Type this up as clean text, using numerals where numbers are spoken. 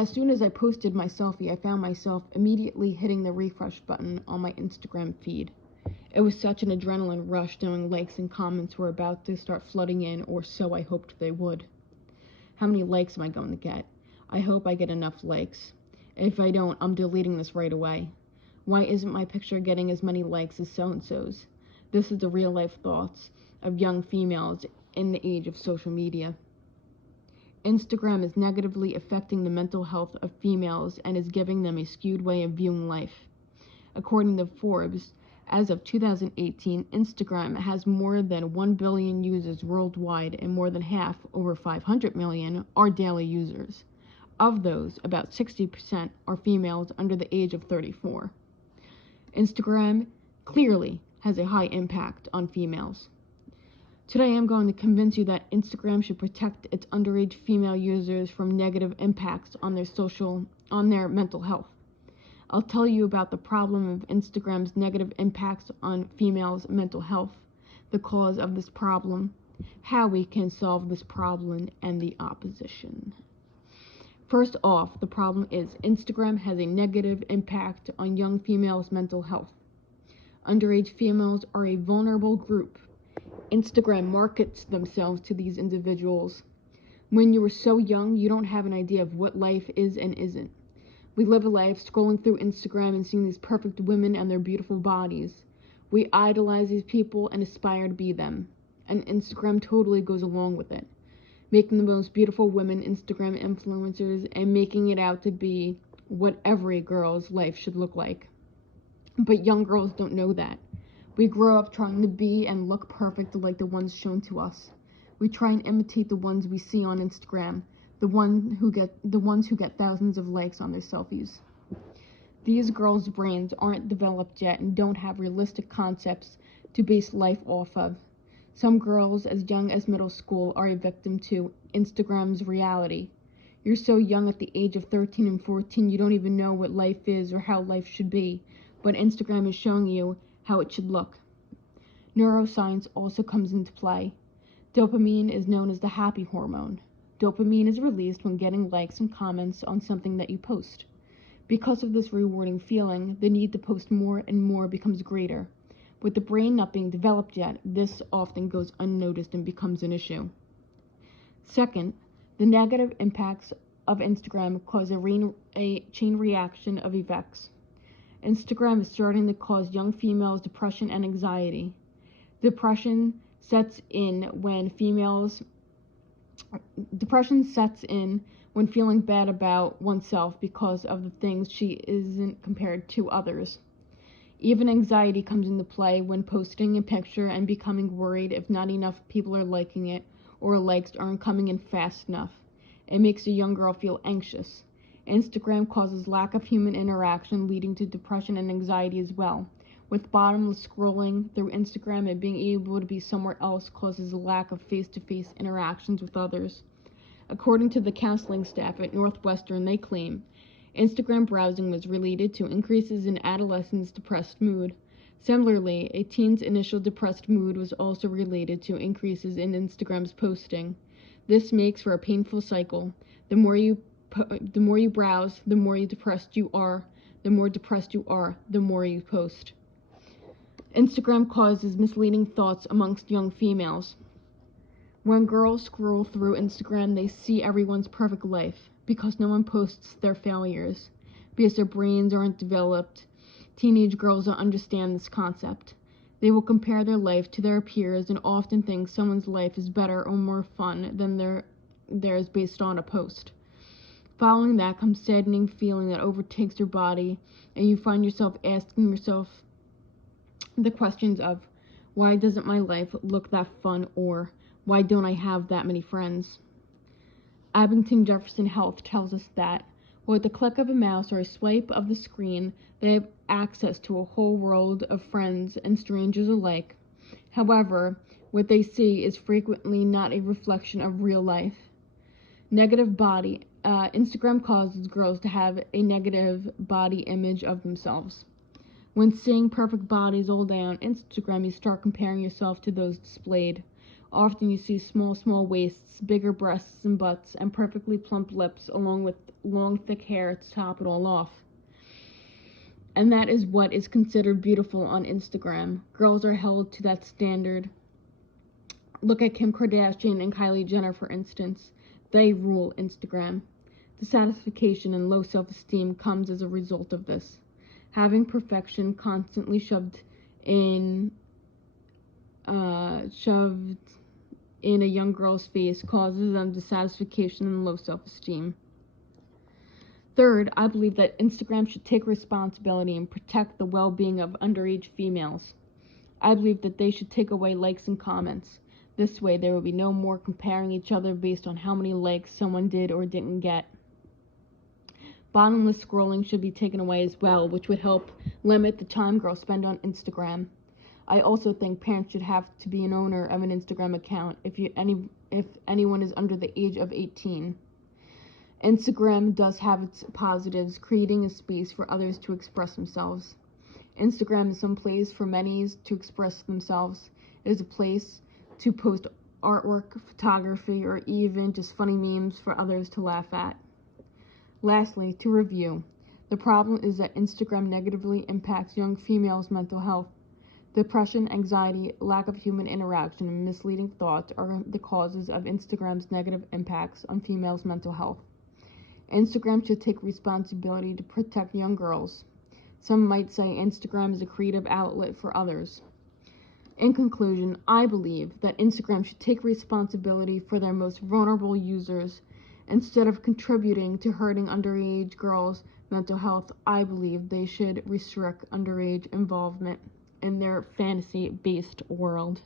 As soon as I posted my selfie, I found myself immediately hitting the refresh button on my Instagram feed. It was such an adrenaline rush knowing likes and comments were about to start flooding in, or so I hoped they would. How many likes am I going to get? I hope I get enough likes. If I don't, I'm deleting this right away. Why isn't my picture getting as many likes as so-and-so's? This is the real-life thoughts of young females in the age of social media. Instagram is negatively affecting the mental health of females and is giving them a skewed way of viewing life. According to Forbes, as of 2018, Instagram has more than 1 billion users worldwide, and more than half, over 500 million, are daily users. Of those, about 60% are females under the age of 34. Instagram clearly has a high impact on females. Today I'm going to convince you that Instagram should protect its underage female users from negative impacts on their mental health. I'll tell you about the problem of Instagram's negative impacts on females' mental health, the cause of this problem, how we can solve this problem, and the opposition. First off, the problem is Instagram has a negative impact on young females' mental health. Underage females are a vulnerable group. Instagram markets themselves to these individuals. When you are so young, you don't have an idea of what life is and isn't. We live a life scrolling through Instagram and seeing these perfect women and their beautiful bodies. We idolize these people and aspire to be them. And Instagram totally goes along with it, making the most beautiful women Instagram influencers and making it out to be what every girl's life should look like. But young girls don't know that. We grow up trying to be and look perfect like the ones shown to us. We try and imitate the ones we see on Instagram, the ones who get thousands of likes on their selfies. These girls' brains aren't developed yet and don't have realistic concepts to base life off of. Some girls as young as middle school are a victim to Instagram's reality. You're so young at the age of 13 and 14 you don't even know what life is or how life should be, but Instagram is showing you how it should look. Neuroscience also comes into play. Dopamine is known as the happy hormone. Dopamine is released when getting likes and comments on something that you post. Because of this rewarding feeling, the need to post more and more becomes greater. With the brain not being developed yet, this often goes unnoticed and becomes an issue. Second, the negative impacts of Instagram cause a chain reaction of effects. Instagram is starting to cause young females depression and anxiety. Depression sets in when feeling bad about oneself because of the things she isn't compared to others. Even anxiety comes into play when posting a picture and becoming worried if not enough people are liking it or likes aren't coming in fast enough. It makes a young girl feel anxious. Instagram causes lack of human interaction, leading to depression and anxiety as well. With bottomless scrolling through Instagram and being able to be somewhere else causes a lack of face-to-face interactions with others. According to the counseling staff at Northwestern, they claim Instagram browsing was related to increases in adolescents' depressed mood. Similarly, a teen's initial depressed mood was also related to increases in Instagram's posting. This makes for a painful cycle. The more you browse, the more depressed you are. The more depressed you are, the more you post. Instagram causes misleading thoughts amongst young females. When girls scroll through Instagram, they see everyone's perfect life because no one posts their failures. Because their brains aren't developed, teenage girls don't understand this concept. They will compare their life to their peers and often think someone's life is better or more fun than theirs based on a post. Following that comes saddening feeling that overtakes your body, and you find yourself asking yourself the questions of, why doesn't my life look that fun, or why don't I have that many friends? Abington Jefferson Health tells us that with the click of a mouse or a swipe of the screen, they have access to a whole world of friends and strangers alike. However, what they see is frequently not a reflection of real life. Instagram causes girls to have a negative body image of themselves. When seeing perfect bodies all day on Instagram, you start comparing yourself to those displayed. Often you see small waists, bigger breasts and butts, and perfectly plump lips, along with long, thick hair to top it all off. And that is what is considered beautiful on Instagram. Girls are held to that standard. Look at Kim Kardashian and Kylie Jenner, for instance. They rule Instagram. Dissatisfaction and low self-esteem comes as a result of this. Having perfection constantly shoved in a young girl's face causes them dissatisfaction and low self-esteem. Third, I believe that Instagram should take responsibility and protect the well-being of underage females. I believe that they should take away likes and comments. This way, there will be no more comparing each other based on how many likes someone did or didn't get. Bottomless scrolling should be taken away as well, which would help limit the time girls spend on Instagram. I also think parents should have to be an owner of an Instagram account if anyone is under the age of 18. Instagram does have its positives, creating a space for others to express themselves. Instagram is some place for many to express themselves. It is a place to post artwork, photography, or even just funny memes for others to laugh at. Lastly, to review, the problem is that Instagram negatively impacts young females' mental health. Depression, anxiety, lack of human interaction, and misleading thoughts are the causes of Instagram's negative impacts on females' mental health. Instagram should take responsibility to protect young girls. Some might say Instagram is a creative outlet for others. In conclusion, I believe that Instagram should take responsibility for their most vulnerable users. Instead of contributing to hurting underage girls' mental health, I believe they should restrict underage involvement in their fantasy-based world.